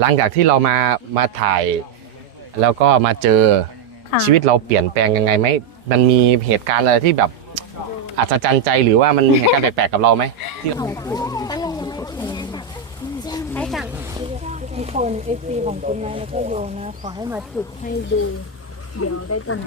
หลังจากที่เรามามาถ่าย แล้วก็มาเจอค่ะชีวิตเราเปลี่ยนแปลงยังไงไหมมันมีเหตุการณ์อะไรที่แบบอัศจรรย์ใจหรือว่ามันมีเหตุการณ์แปลกๆกับเราไหมที่ให้จังทุกคนเอฟซีของคุณนายแล้วก็โยนะ ขอให้มาจุดให้ดู เดี๋ยวได้ตัวไหน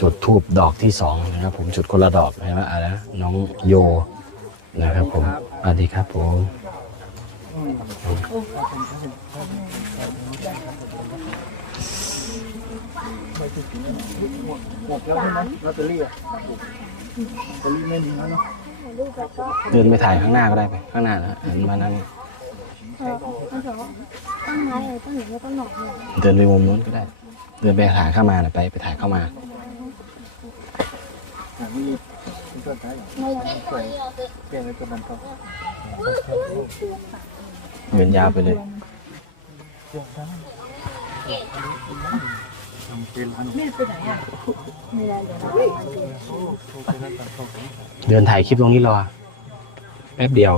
จุดทูบดอกที่สองนะครับ ผมจุดคนละดอกนะครับอะไรนะน้องโยนะครับ ผมสวัสดีครับผมหมดแล้วใช่ไหมลอตเตอรี่อะลอตเตอรี่ไม่มีแล้วเนาะเดินไปถ่ายข้างหน้าก็ได้ไป ข้างหน้านะหันมานั่นเออมันบอกว่าต้นไม้เออต้นหนึ่งแล้วต้นหนอกเนี่ย เดินไปมุมนู้นก็ได้ เดินไปถ่ายเข้ามานะไปไปถ่ายเข้ามา อย่างนี้คุณก็ใช้ใส่เปลี่ยนในตัวนั้นก็เดินยาวไปเลยเดี๋ยวได้ทำเป็นอันแม่ไปไหนอะไม่ได้เดี๋ยวเราโทรไปแล้วตัดต่อเดินถ่ายคลิปตรงนี้รอ แป๊บเดียว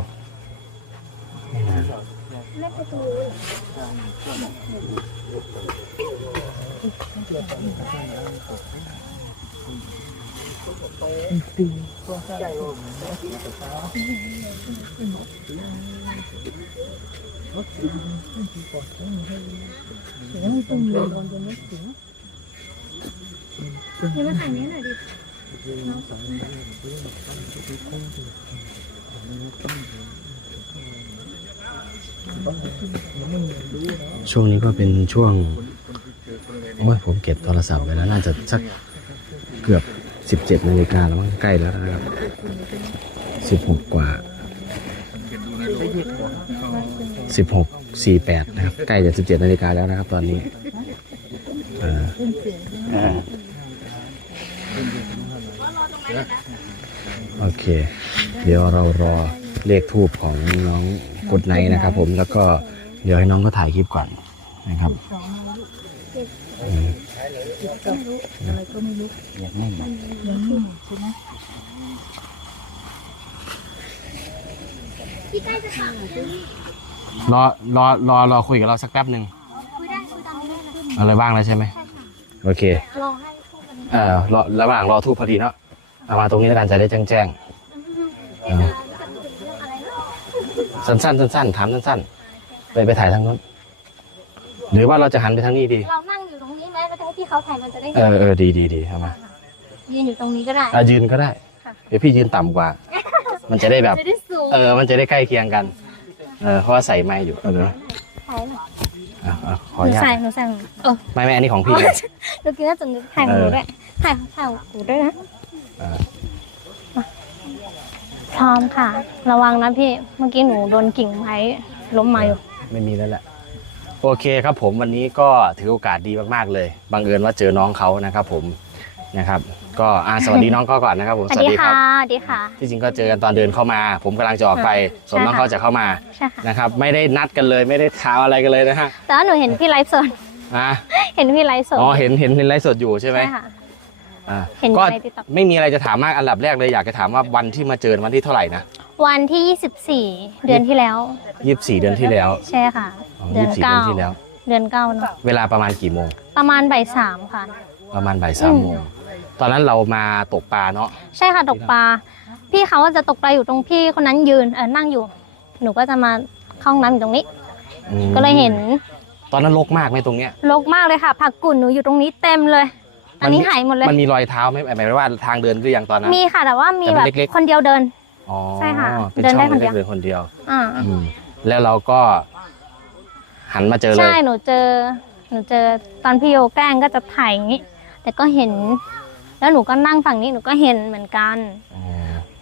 ไม่นานนี่มาถ่ายนี้หน่อยดิช่วงนี้ก็เป็นช่วง โอ้ยผมเก็บโทรศัพท์ไว้แล้ว น่าจะสักเกือบ 17นาฬิกาแล้วมั้งใกล้แล้วนะครับ16กว่า16 48นะครับ ใกล้จะ17นาฬิกาแล้วนะครับ ตอนนี้โอเค เดี๋ยวเรารอเลขทูบของน้องกดไนท์นะครับผมแล้วก็เดี๋ยวให้น้องก็ถ่ายคลิปก่อนนะครับ อะไรก็ไม่รู้ยังไม่หมดยังไม่หมดใช่ไหมพี่ใกล้จะสั่งรอรอรอรอคุยกับเราสักแป๊บหนึ่งได้คุยตามนี้ได้นะอะไรบ้างแล้วใช่ไหมโอเครอให้พวกกันอ่อรอระหว่างรอทูบพอดีเนาะเอามาตรงนี้แล้วกันจะได้แจ้งแจ้งๆเอาสั้นๆสั้นๆถามสั้นๆไปไปถ่ายทางนู้น หรือว่าเราจะหันไปทางนี้ดีเรา เขาถ่ายมันจะได้เออเออดีดีดีเอามายืนอยู่ตรงนี้ก็ได้ อะยืนก็ได้ ค่ะ เดี๋ยวพี่ยืนต่ำกว่า มันจะได้แบบ จะได้สูงเออ มันจะได้ใกล้เคียงกัน เออเพราะว่าใส่ไม้อยู่ เออถ่ายหน่อยอะอะขหออนูนุญาตใส่หนูใส่เออไม่ไม่อันนี้ของพี่ไงเมื่อกี้น่าจะถ่ายหนูด้วยถ่ายถ่ายหูด้วยนะเออพร้อมค่ะ ระวังนะพี่ เมื่อกี้หนูโดนกิ่งไม้ล้มมาอยู่ ไม่มีแล้วแหละ โอเคครับผมวันนี้ก็ถือโอกาสดีมากๆเลยบังเอิญว่าเจอน้องเขานะครับผมนะครับ ก็อ่าสวัสดีน้องเขาก่อนนะครับ ผมสวัสดีค่ะสวัสดีค่ะ ที่จริงก็เจอกันตอนเดินเข้ามา ผมกำลังจะออกไปส่วนน้องเขาจะเข้ามาใช่ค่ะนะครับ ไม่ได้นัดกันเลยไม่ได้ท้าอะไรกันเลยนะฮะแต่ว่าหนูเห็นพี่ไลฟ์สดอะเห็นพี่ไลฟ์สดอ๋อเห็นเห็นเห็นไลฟ์สดอยู่ใช่ไหมใช่ค่ะ อ่าเห็นก็ใน TikTok ไม่มีอะไรจะถามมากอันดับแรกเลยอยากจะถามว่าวันที่มาเจอวันที่เท่าไหร่นะวันที่ 24 เดือนที่แล้ว ยี่สิบสี่เดือนที่แล้วใช่ค่ะ อ๋อเดือน24เก้าเดือนที่แล้ว เดือนเก้าเนาะเวลาประมาณกี่โมง ประมาณบ่ายสามค่ะ ประมาณบ่ายสามอืมโมงตอนนั้นเรามาตกปลาเนาะใช่ค่ะตกปลา พี่เขาจะตกปลาอยู่ตรงพี่คนนั้นยืนเออนั่งอยู่ หนูก็จะมาเข้าห้องน้ำอยู่ตรงนี้ อืมก็เลยเห็นตอนนั้นรกมากไหมตรงเนี้ย รกมากเลยค่ะ ผักกุ่นหนูอยู่ตรงนี้เต็มเลย อันนี้หายหมดเลย มันมีรอยเท้าไหมหมายถึงว่าทางเดินหรือยังตอนนั้น มีค่ะ แต่ว่ามีแต่แบมันบเล็กๆคนเดียวเดินอ๋อใช่ค่ะเป็นเดินช่ได้องคนเดีเล็ยวกๆเดินคนเดียวอ่าอืมแล้วเราก็ หันมาเจอเลย ใช่ หนูเจอ หนูเจอตอนพี่โยแกล้งก็จะถ่ายอย่างนี้ แต่ก็เห็น แล้วหนูก็นั่งฝั่งนี้หนูก็เห็นเหมือนกันอ๋อ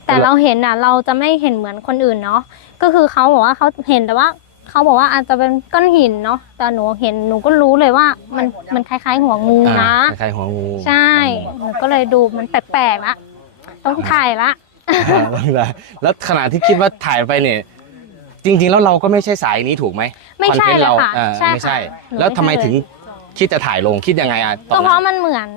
แต่เราเห็นอะ เราจะไม่เห็นเหมือนคนอื่นเนาะ ก็คือเขาบอกว่าเขาเห็นแต่ว่า เขาบอกว่าอาจจะเป็นก้อนหินเนาะแต่หนูเห็นหนูก็รู้เลยว่ามันมันคล้าย ๆ หัวงูอ่านะ คล้ายๆหัวงูใช่หนูก็เลยดูมันแปลกๆละต้องถ่ายละอ่าแล้วขณะที่คิดว่าถ่ายไปเนี่ยจริง ๆ แล้วเราก็ไม่ใช่สายนี้ถูกไหมไม่ใช่คอนเทนต์เลยเราค่ะอ่าใช่ไม่ใช่ค่ะหนูแล้วทำไมไม่ใช่เลยถึงคิดจะถ่ายลงคิดยังไงอะตอก็นเพนั้นราะมันเหมือน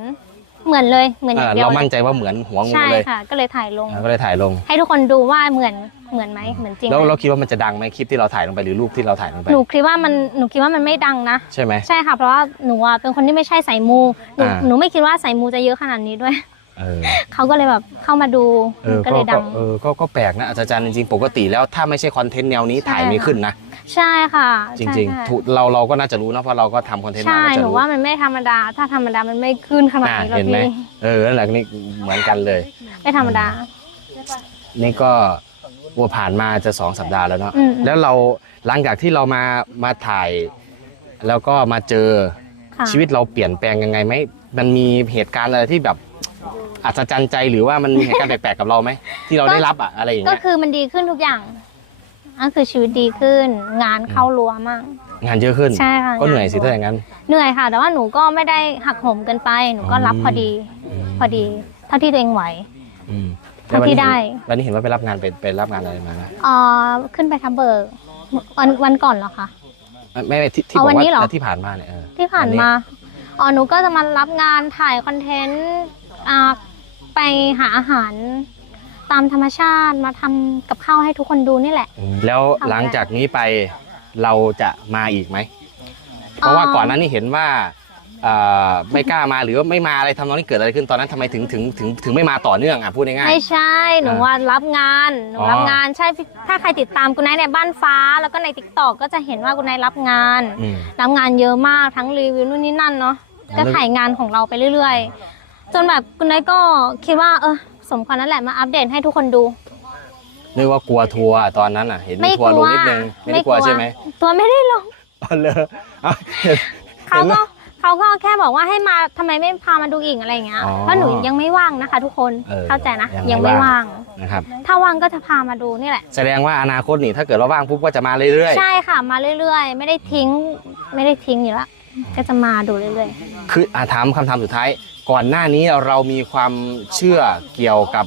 เหมือนเลยเหมือนออ่าย่างเดียวเราเลมั่นยใจว่าเหมือนหัวงูใช่เลยค่ะ ก็เลยถ่ายลง อ่าก็เลยถ่ายลง ให้ทุกคนดูว่าเหมือนเหมือนไหมเหมือนจริงแล้วไหมเราคิดว่ามันจะดังไหมคลิปที่เราถ่ายลงไปหรือรูปที่เราถ่ายลงไปหนูคิดว่ามันหนูคิดว่ามันไม่ดังนะ ใช่ไหม ใช่ค่ะเพราะว่าหนูอะเป็นคนที่ไม่ใช่สายมูหนูอ่า หนูไม่คิดว่าสายมูจะเยอะขนาดนี้ด้วย เออเขาก็เลยแบบเข้ามาดูเออก็ก็เลยดัก็งเออก็ก็แปลกนะอาจารย์จริงๆปกติแล้วถ้าไม่ใช่คอนเทนต์แนวนี้ใช่ ถ่ายไม่ขึ้นนะ ใช่ค่ะจริงใช่ๆถูกเราเราก็น่าจะรู้นะเพราะเราก็ทำคอนเทนต์มาใช่ก็จะหนูรู้ว่ามันไม่ธรรมดา ถ้าธรรมดามันไม่ขึ้นขนาดอ่านี้หรอกเห็นไหมพี่เออนั่นแหละนี่เหมือนกันเลย ไม่ธรรมดา นี่ก็วัวผ่านมาจะสองสัปดาห์แล้วเนาะอืม แล้วเราหลังจากที่เรามามาถ่าย แล้วก็มาเจอค่ะชีวิตเราเปลี่ยนแปลงยังไงไหมมันมีเหตุการณ์อะไรที่แบบอัศจรรย์ใจหรือว่ามันมีเหตุการณ์แปลกๆกับเราไหมที่เราได้รับอะอะไรอย่างก็เงี้ยคือมันดีขึ้นทุกอย่าง ก็คือชีวิตดีขึ้น งานเข้ารัวมาก งานเยอะขึ้น ใช่ค่ะก็เหนื่อยสิงานถ้าอย่างนั้น เหนื่อยค่ะ แต่ว่าหนูก็ไม่ได้หักโหมเกินไป หนูก็รับพอดี พอดี เท่าที่ตัวเองไหวอืมเท่าที่ได้วันนี้เห็นว่าไปรับงานไปไปรับงานอะไรมานะเอ่อขึ้นไปทับเบิกวันวันก่อนเหรอคะไม่ไม่ที่ที่บเอาอกวันนี้เหรอว่าที่ผ่านมาเนี่ยเออที่ผ่านมาอ๋อหนูก็จะมารับงานถ่ายคอนเทนต์อ่าไปหาอาหาร ตามธรรมชาติมาทำกับข้าวให้ทุกคนดูนี่แหละ แล้วทำได้หลังจากนี้ไปเราจะมาอีกไหม เพราะว่าอ๋อก่อนหนั้นนี่เห็นว่าเอ่อไม่กล้ามาหรือว่าไม่มาอะไรทำนองนี้เกิดอะไรขึ้นตอนนั้นทำไมถึงถึงถึงถึงไม่มาต่อเนื่องอะพูดง่าย ไม่ใช่หนูอ่าว่ารับงานหนูอ๋อรับงานใช่ถ้าใครติดตามกุณไนท์ในบ้านฟ้า แล้วก็ในทิกตอกก็จะเห็นว่ากุณไนท์รับงาน ๆอืม รับงานเยอะมากทั้งรีวิวนู่นนี่นั่นเนาะอ๋อก็ถ่ายงานของเราไปเรื่อยๆ จนแบบคุณนายก็คิดว่าเออ สมควรนั่นแหละมาอัปเดตให้ทุกคนดู นึกว่ากลัวทัวร์ตอนนั้นอะ เห็นมีไม่ทัวร์กลลังวนิดนึงไม่ได้กลัวใช่ไหมตัวไม่ได้ลงอ๋อเลยอ๋อเห็นเขาเห็นไหมก็เขาก็แค่บอกว่าให้มาทำไมไม่พามาดูอีกอะไรอย่างเงี้ยอ๋อเพราะหนูยังไม่ว่างนะคะ ทุกคนเออเข้าใจนะยัยังงไม่ไม่ว่าว่างงนะครับถ้าว่างก็จะพามาดูนี่แหละ แสดงว่าอนาคตนี่ถ้าเกิดว่าว่างปุ๊บก็จะมาเรื่อยใช่ค่ะมาเรื่อยๆ ไม่ได้ทิ้งไม่ได้ทิ้งอยู่ละก็จะมาดูเรื่อยๆ คืออาถามคำถามสุดท้าย ก่อนหน้านี้เรามีความเชื่อเกี่ยวกับ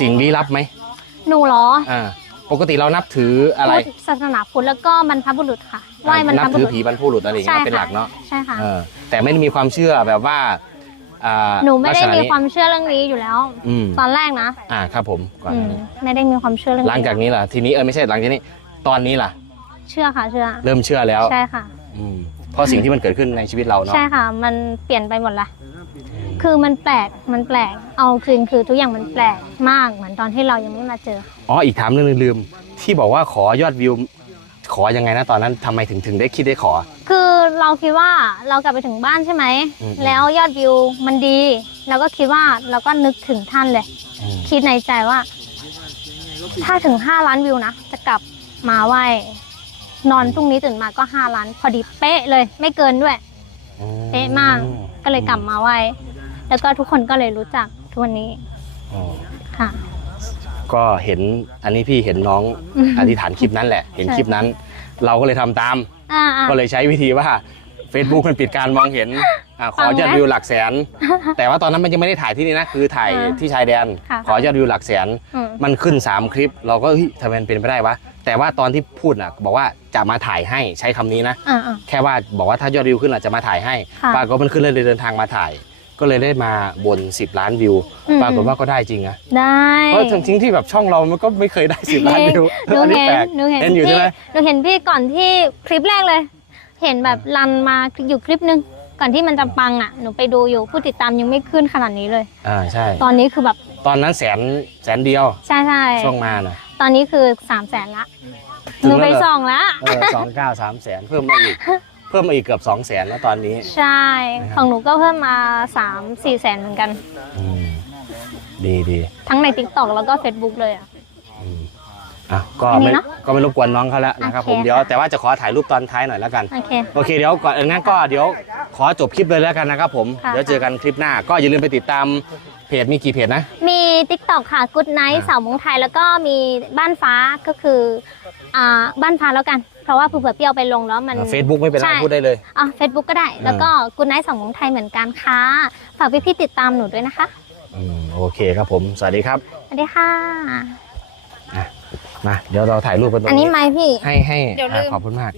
สิ่งลี้ลับไหมๆหนูเหรออ่าปกติเรานับถืออะไร พุทธศาสนาพุทธแล้วก็บรรพบุรุษค่ะไหว้บรรนัพบบุถือรุษ ผีบรรพบุรุษอะไรอย่างใช่เงี้ยเป็นหค่ะลักเนาะใช่ค่ะ เออแต่ไม่ได้มีความเชื่อแบบว่าอ่าหนูไม่ได้ลักษณะมีความเชื่อเรื่องนี้อยู่แล้ว อืมตอนแรกนะอ่าครับผมก่อนอืหมน้านี้ไม่ได้มีความเชื่อเรื่องหลังจากนี้ล่ะทีนี้เออไม่ใช่หลังจากนี้ตอนนี้ล่ะ เชื่อค่ะเชื่อ เริ่มเชื่อแล้วใช่ค่ะ อืมเพราะสิ่งที่มันเกิดขึ้นในชีวิตเราเนาะใช่ค่ะ มันเปลี่ยนไปหมดละ คือมันแปลกมันแปลก เอาคืนคือทุกอย่างมันแปลกมากเหมือนตอนที่เรายังไม่มาเจอ อ๋ออีกถามเรื่องนึงลืม ที่บอกว่าขอยอดวิว ขอยังไงนะตอนนั้นทำไมถึงถึงได้คิดได้ขอ คือเราคิดว่าเรากลับไปถึงบ้านใช่ไหม อืม แล้วยอดวิวมันดีเราก็คิดว่าเราก็นึกถึงท่านเลย อืมคิดในใจว่า ถ้าถึง 5 ล้านวิวนะ จะกลับมาไหว้นอนพรุ่งนี้ตื่นมาก็ 5 ล้าน พอดีเป๊ะเลย ไม่เกินด้วย เป๊ะมาก ก็เลยกลับมาไหว้ แล้วก็ทุกคนก็เลยรู้จักทุกวันนี้อ๋อค่ะ ก็เห็นอันนี้พี่เห็นน้องอืมอธิษฐานคลิปนั้นแหละ เห็นใช่คลิปนั้น เราก็เลยทำตาม อ่าอ่า ก็เลยใช้วิธีว่า Facebook มันปิดการมองเห็นอาขอฟังไหมยอดวิวหลักแสน แต่ว่าตอนนั้นมันยังไม่ได้ถ่ายที่นี่นะ คือถ่ายอ่าที่ชายแดน ค่ะ ขอยอดวิวหลักแสน อืมมันขึ้น 3 คลิป เราก็เฮ้ยทำไมมันเป็นไปได้วะ แต่ว่าตอนที่พูดน่ะ บอกว่าจะมาถ่ายให้ใช้คำนี้นะ อ่าอ่า แค่ว่าบอกว่าถ้ายอดวิวขึ้นอาจจะมาถ่ายให้ค่ะ ปรากฏมันขึ้นเลยเดินทางมาถ่าย ก็เลยได้มาบน 10 ล้านวิว อืม ปรากฏว่าก็ได้จริงนะได้เพราะทั้งที่แบบช่องเรามันก็ไม่เคยได้ 10 ล้านวิวหนูอันนี้เห็นแปลก หนูเห็นเห็นอยู่พี่ใช่ไหม หนูเห็นพี่ก่อนที่คลิปแรกเลย เห็นแบบรันมาอยู่คลิปนึง ก่อนที่มันจะปังอะหนูไปดูอยู่ผู้ติดตามยังไม่ขึ้นขนาดนี้เลย อ่าใช่ ตอนนี้คือแบบตอนนั้นแสนแสนเดียวใช่ใช่ช่วงมาน่ะตอนนี้คือสามแสนละถึหงนูแล้วไปเหรอส่องละเออสองเก้าสามแสนเพิ่มมาอีก เพิ่มมาอีกเกือบสองแสนแล้วตอนนี้ ใช่ ของหนูก็เพิ่มมาสามสี่แสนเหมือนกัน อืมดีดีทั้งใน t ิ k t o k แล้วก็ Facebook เลยอะ อืมอะก็อันนี้ไม่เนอะก็ไม่รบกวนน้องเขาแล้วนะครับ โอเคผมเดี๋ยวค่ะ แต่ว่าจะขอถ่ายรูปตอนท้ายหน่อยแล้วกัน โอเค โอเคเดี๋ยวก่อนงั้นก็เดี๋ยวขอจบคลิปเลยแล้วกันนะครับผมค่ะ เดี๋ยวเจอกันคลิปหน้า ก็อย่าลืมไปติดตามเพจมีกี่เพจนะ มี t ิ k t o k ค่ะ Good Night อ่า สาวมงไทย แล้วก็มีบ้านฟ้าก็คืออ่าบ้านฟ้าแล้วกันเพ ราะว่าเผื่อๆเปรี้ยวไปลงแล้วมัน เฟซบุ๊กไม่เป็นไรใช่ พูดได้เลย อะเฟซบุ๊กก็ได้ แล้วก็ Good Night สาวมงไทยเหมือนกันค่ะ ฝากพี่ๆติดตามหนูด้วยนะคะอืมโอเคครับผม สวัสดีครับ สวัสดีค่ะ มา เดี๋ยวเราถ่ายรูปกันตรงอันนี้นี้ไหมค์พี่ ให้ให้เดี๋ยวลืม อะขอบคุณมาก